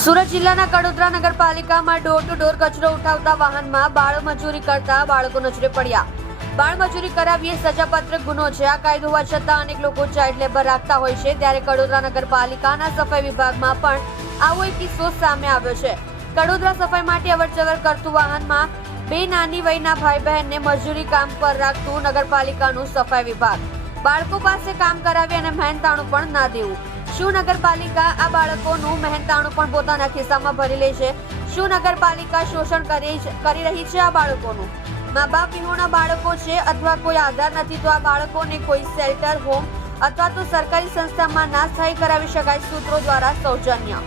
સુરત જિલ્લાના કડોદરા નગરપાલિકામાં door to door કચરો ઉઠાવતા વાહનમાં બાળમજૂરી કરતા બાળકો નજરે પડ્યા. બાળમજૂરી કરાવી એ સજાપત્રક ગુનો છે. આ કાયદો હોવા છતાં અનેક લોકો ચાઇલ્ડ લેબર રાખતા હોય છે. ત્યારે કડોદરા નગરપાલિકાના સફાઈ વિભાગમાં પણ આવો એક કિસ્સો સામે આવ્યો છે. કડોદરા સફાઈ માટે અવરજવર કરતું વાહનમાં બે નાની વયના ભાઈ બહેનને મજૂરી કામ પર રાખતું નગરપાલિકાનું સફાઈ વિભાગ. બાળકો પાસે કામ કરાવી અને મહેનતાણું પણ ના દેવું. શું નગરપાલિકા આ બાળકોનું મહેનતાણું પણ પોતાના ખિસ્સામાં ભરી લે છે? શું નગરપાલિકા શોષણ કરી રહી છે આ બાળકોનું? મા બાપ વિહોણા બાળકો છે અથવા કોઈ આધાર નથી તો આ બાળકોને કોઈ શેલ્ટર હોમ અથવા તો સરકારી સંસ્થામાં ના સ્થાયી કરાવી શકાય. સૂત્રો દ્વારા સૌજન્ય.